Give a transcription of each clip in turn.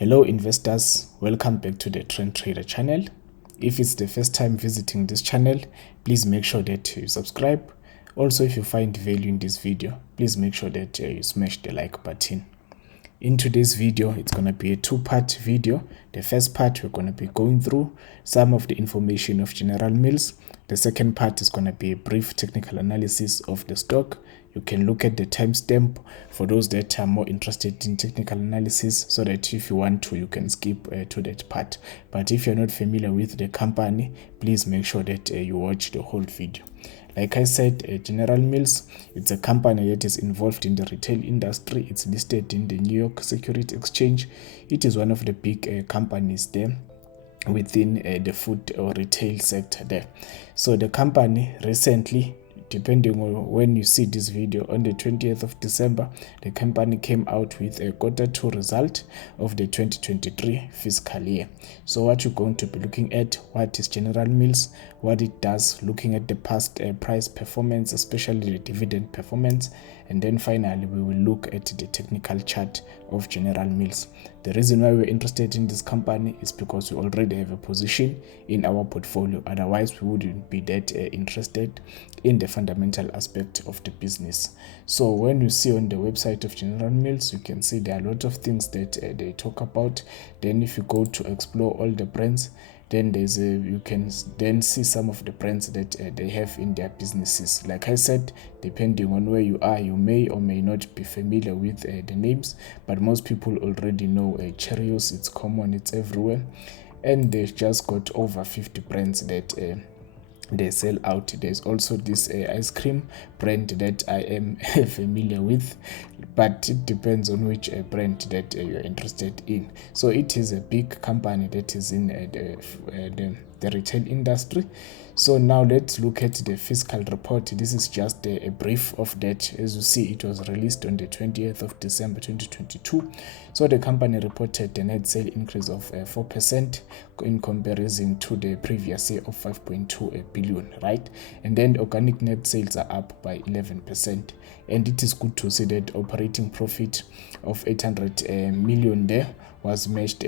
Hello investors, welcome back to the Trend Trader channel. If it's the first time visiting this channel, please make sure that you subscribe. Also, if you find value in this video, please make sure that you smash the like button. In today's video, it's going to be a two-part video. The first part, we're going to be going through some of the information of General Mills. The second part is going to be a brief technical analysis of the stock. You can look at the timestamp for those that are more interested in technical analysis, so that if you want to, you can skip to that part. But if you're not familiar with the company, please make sure that you watch the whole video. Like I said, General Mills, it's a company that is involved in the retail industry. It's listed in the New York Security Exchange. It is one of the big companies there within the food or retail sector there. So the company recently, depending on when you see this video, on the 20th of December, the company came out with a Q2 result of the 2023 fiscal year. So what you're going to be looking at, what is General Mills, what it does, looking at the past price performance, especially the dividend performance, and then finally we will look at the technical chart of General Mills. The reason why we're interested in this company is because we already have a position in our portfolio. Otherwise, we wouldn't be that interested in the fundamental aspect of the business. So when you see on the website of General Mills, you can see there are a lot of things that they talk about. Then if you go to explore all the brands, then you can then see some of the brands that they have in their businesses. Like I said, depending on where you are, you may or may not be familiar with the names, but most people already know Cheerios. It's common, it's everywhere, and they've just got over 50 brands that they sell out. There's also this ice cream brand that I am familiar with, but it depends on which brand that you're interested in. So it is a big company that is in the retail industry. So now let's look at the fiscal report. This is just a brief of that. As you see, it was released on the 20th of December 2022. So the company reported a net sale increase of 4% in comparison to the previous year of 5.2 billion, right? And then organic net sales are up by 11%. And it is good to see that operating profit of 800 million there was matched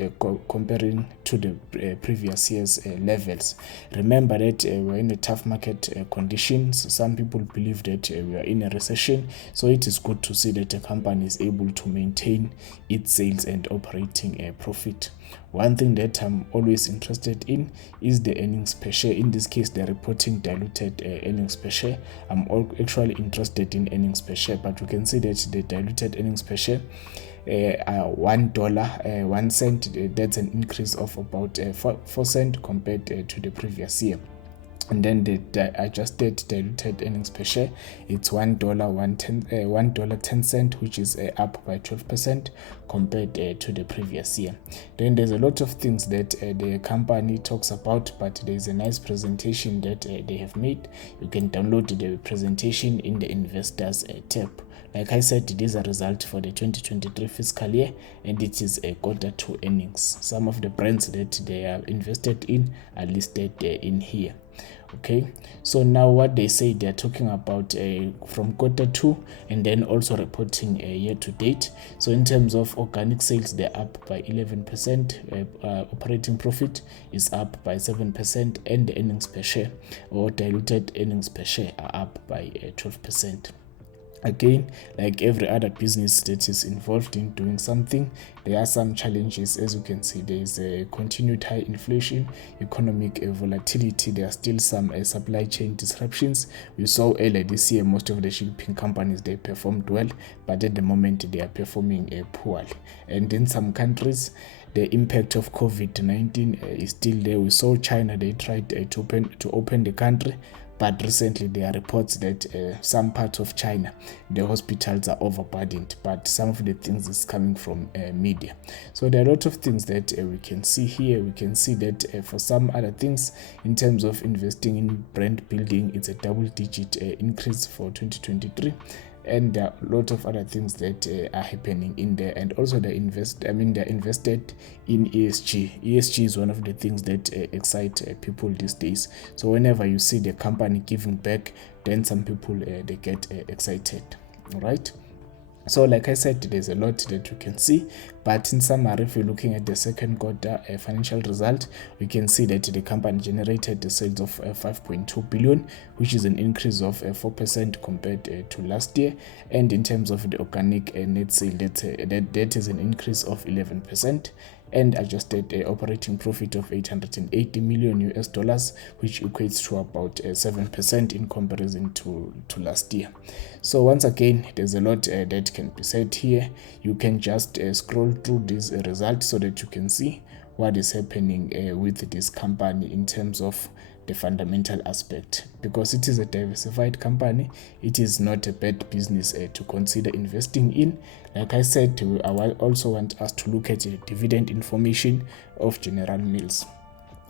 comparing to the previous year's levels. Remember that we're in a tough market conditions. Some people believe that we are in a recession, so it is good to see that the company is able to maintain its sales and operating profit. One thing that I'm always interested in is the earnings per share. In this case, they're reporting diluted earnings per share. I'm actually interested in earnings per share, but you can see that the diluted earnings per share $1 1 cent. That's an increase of about 4 cents compared to the previous year. And then the adjusted diluted earnings per share, it's $1.10, which is up by 12% compared to the previous year. Then there's a lot of things that the company talks about, but there's a nice presentation that they have made. You can download the presentation in the investors tab. Like I said, it is a result for the 2023 fiscal year, and it is a Q2 earnings. Some of the brands that they are invested in are listed in here. Okay, so now what they say, they're talking about from Q2 and then also reporting year to date. So in terms of organic sales, they're up by 11%, operating profit is up by 7%, and the earnings per share or diluted earnings per share are up by 12%. Again, like every other business that is involved in doing something, there are some challenges. As you can see, there is a continued high inflation, economic volatility. There are still some supply chain disruptions. We saw earlier this year most of the shipping companies, they performed well, but at the moment they are performing poorly. And in some countries, the impact of COVID-19 is still there. We saw China, they tried to open the country, but recently there are reports that some parts of China, the hospitals are overburdened, but some of the things is coming from media. So there are a lot of things that we can see here. We can see that for some other things, in terms of investing in brand building, it's a double-digit increase for 2023. And there are a lot of other things that are happening in there. And also they're invested in ESG. ESG is one of the things that excite people these days. So whenever you see the company giving back, then some people they get excited. All right. So like I said, there's a lot that you can see, but in summary, if you're looking at the second quarter financial result, we can see that the company generated the sales of 5.2 billion, which is an increase of 4% compared to last year. And in terms of the organic net sale, that is an increase of 11%. And adjusted operating profit of 880 million US dollars, which equates to about 7% in comparison to last year. So once again, there's a lot that can be said here. You can just scroll through this result so that you can see what is happening with this company in terms of the fundamental aspect, because it is a diversified company. It is not a bad business to consider investing in. Like I said, I also want us to look at the dividend information of General Mills.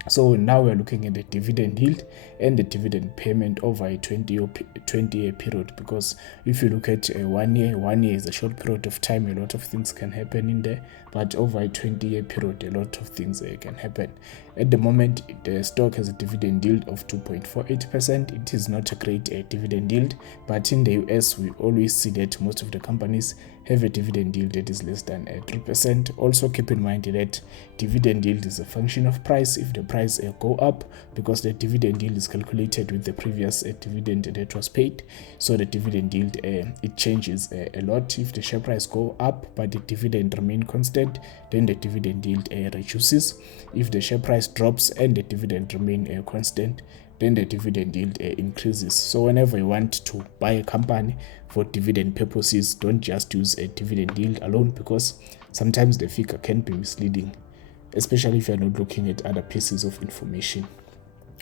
So now we're looking at the dividend yield and the dividend payment over a 20-year period, because if you look at 1 year is a short period of time. A lot of things can happen in there, but over a 20-year period, a lot of things can happen. At the moment, the stock has a dividend yield of 2.48%. It is not a great dividend yield, but in the US, we always see that most of the companies have a dividend yield that is less than 3%. Also keep in mind that dividend yield is a function of price. If the price go up, because the dividend yield is calculated with the previous dividend that was paid, so the dividend yield it changes a lot. If the share price go up but the dividend remain constant, then the dividend yield reduces. If the share price drops and the dividend remain constant, then the dividend yield increases. So whenever you want to buy a company for dividend purposes, don't just use a dividend yield alone, because sometimes the figure can be misleading, especially if you're not looking at other pieces of information.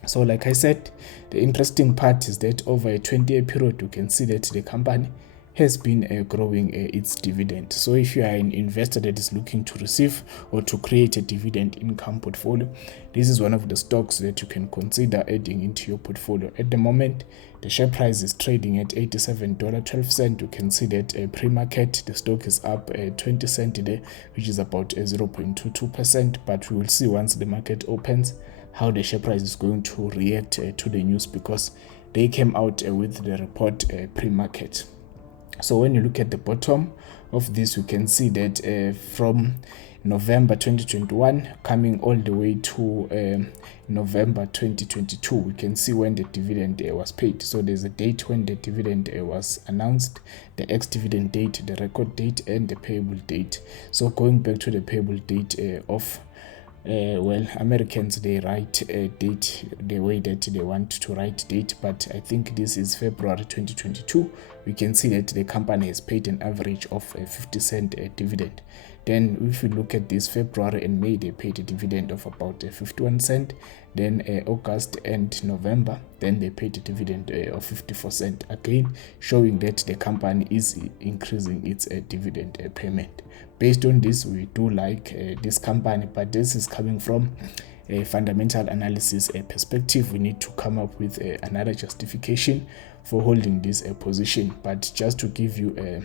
So like I said, the interesting part is that over a 20-year period, you can see that the company has been growing its dividend. So if you are an investor that is looking to receive or to create a dividend income portfolio, this is one of the stocks that you can consider adding into your portfolio. At the moment, the share price is trading at $87.12. You can see that pre-market, the stock is up 20 cents today, which is about 0.22%. But we will see once the market opens how the share price is going to react to the news, because they came out with the report pre-market. So when you look at the bottom of this, you can see that from November 2021 coming all the way to November 2022, we can see when the dividend was paid. So there's a date when the dividend was announced, the ex-dividend date, the record date, and the payable date. So going back to the payable date of Americans, they write a date the way that they want to write date, but I think this is February 2022. We can see that the company has paid an average of 50-cent dividend. Then if you look at this, February and May, they paid a dividend of about 51 cent. Then August and November, then they paid a dividend of 54 cent, again showing that the company is increasing its dividend payment. Based on this, we do like this company, but this is coming from a fundamental analysis perspective. We need to come up with another justification for holding this position. But just to give you a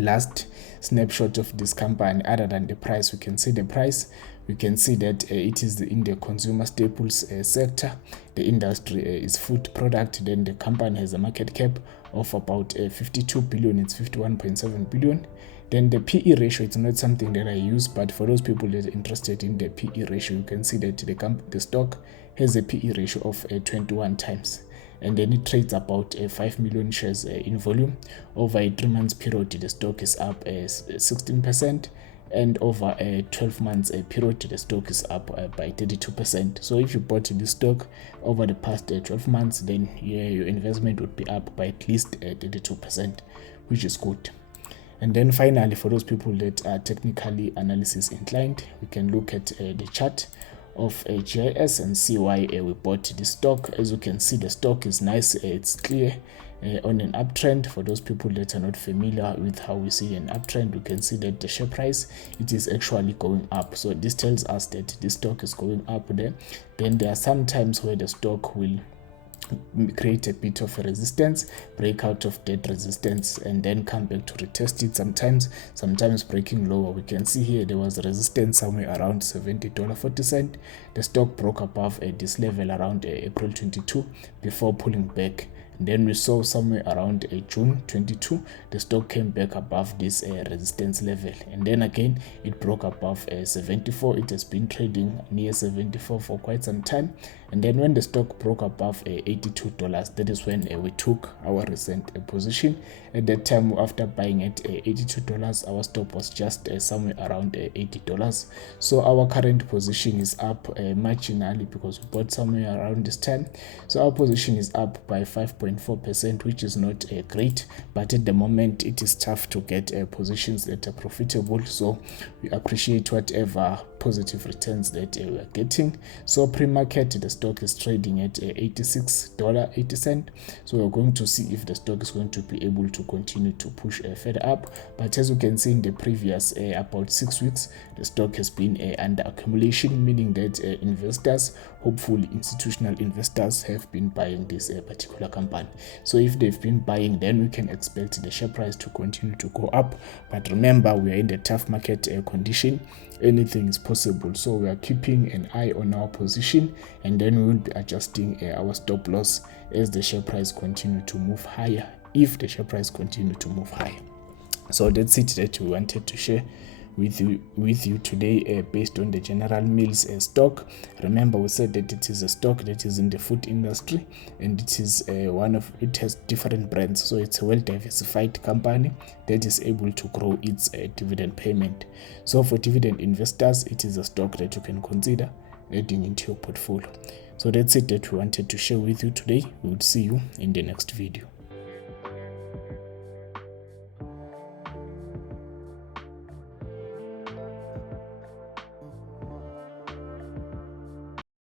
last snapshot of this company, other than the price, we can see the price. We can see that it is in the consumer staples sector. The industry is food product. Then the company has a market cap of about 52 billion. It's 51.7 billion. Then the PE ratio, it's not something that I use, but for those people that are interested in the PE ratio, you can see that the stock has a PE ratio of 21 times. And then it trades about 5 million shares in volume. Over a 3 months period, the stock is up 16%. And over a 12 months period, the stock is up by 32%. So if you bought this stock over the past 12 months, then your investment would be up by at least 32%, which is good. And then finally, for those people that are technically analysis inclined, we can look at the chart of GIS and see why we bought this stock. As you can see, the stock is nice, it's clear on an uptrend. For those people that are not familiar with how we see an uptrend, we can see that the share price, it is actually going up. So this tells us that this stock is going up there. Then there are some times where the stock will create a bit of a resistance, break out of that resistance, and then come back to retest it sometimes breaking lower. We can see here there was resistance somewhere around $70.40. The stock broke above this level around April 22 before pulling back. And then we saw somewhere around June 22 the stock came back above this resistance level, and then again it broke above 74. It has been trading near 74 for quite some time, and then when the stock broke above $82, that is when we took our recent position. At that time, after buying at $82, our stop was just somewhere around $80. So our current position is up marginally because we bought somewhere around this time. So our position is up by 5.4%, which is not great, but at the moment it is tough to get positions that are profitable. So we appreciate whatever positive returns that we are getting. So pre-market, the stock is trading at $86.80. So we're going to see if the stock is going to be able to continue to push further up. But as you can see, in the previous about 6 weeks, the stock has been under accumulation, meaning that investors, hopefully institutional investors, have been buying this particular company. So if they've been buying, then we can expect the share price to continue to go up. But remember, we are in the tough market condition. Anything is possible, so we are keeping an eye on our position, and then we will be adjusting our stop loss as the share price continue to move higher, if the share price continue to move higher. So that's it that we wanted to share with you today, based on the General Mills stock. Remember, we said that it is a stock that is in the food industry, and it is it has different brands, so it's a well diversified company that is able to grow its dividend payment. So for dividend investors, it is a stock that you can consider adding into your portfolio. So that's it that we wanted to share with you today. We will see you in the next video.